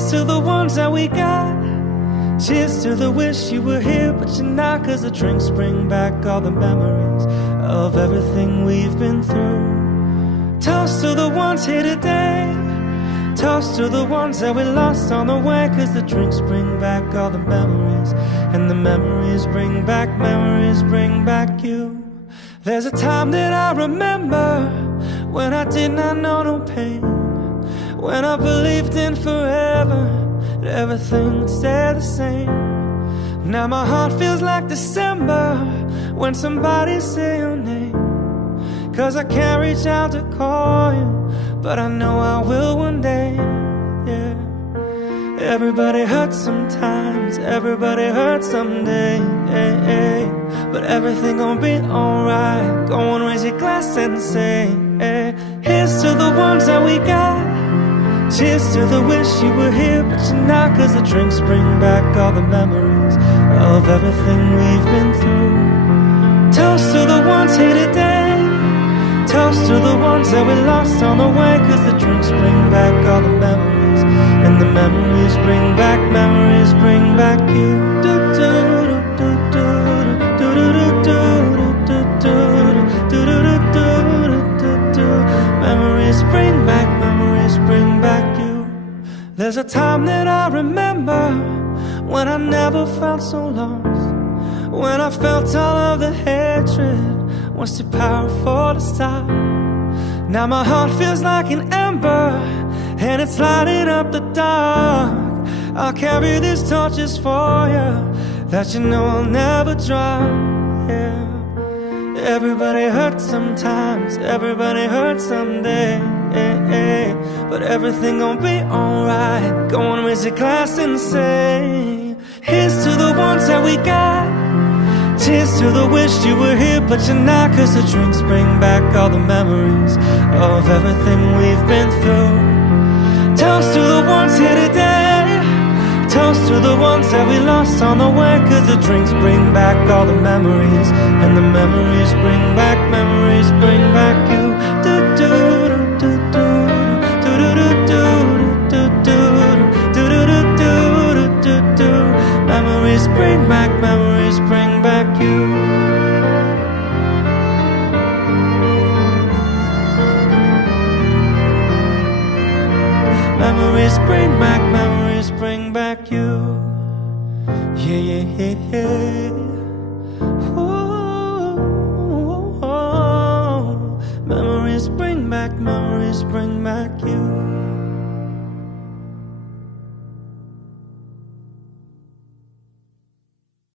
Here's to the ones that we got. Cheers to the wish you were here but you're not, 'cause the drinks bring back all the memories of everything we've been through. Toast to the ones here today. Toast to the ones that we lost on the way, 'cause the drinks bring back all the memories, and the memories bring back you. There's a time that I remember when I did not know no pain, when I believed in forever, that everything would stay the same. Now my heart feels like December when somebody say your name, 'cause I can't reach out to call you, but I know I will one day, yeah. Everybody hurts sometimes, everybody hurts someday, hey, hey. But everything gon' be alright. Go on, raise your glass and say, hey. Here's to the ones that we got. Cheers to the wish you were here but you're not, 'cause the drinks bring back all the memories of everything we've been through. Toast to the ones here today. Toast to the ones that we lost on the way, 'cause the drinks bring back all the memories, and the memories bring back you. Do, do, do, do, do, do, do, do, do, do, do, do, do, do, do. Memories bring back you. There's a time that I remember when I never felt so lost, when I felt all of the hatred was too powerful to stop. Now my heart feels like an ember, and it's lighting up the dark. I'll carry these torches for you that you know I'll never drop, yeah. Everybody hurts sometimes, everybody hurts someday, hey, hey. But everything gon' be alright. Go on, raise your glass and say, here's to the ones that we got. Cheers to the wish you were here but you're not, 'cause the drinks bring back all the memories of everything we've been through. Toast to the ones here today. Toast to the ones that we lost on the way, 'cause the drinks bring back all the memories, and the memories bring back you. Do, do, do, do, do, do, do, do, do, do, do, do, do, do, do. Memories bring back you. Memories bring back you. Yeah, yeah, yeah, yeah. Ooh, oh, oh. Memories bring back you.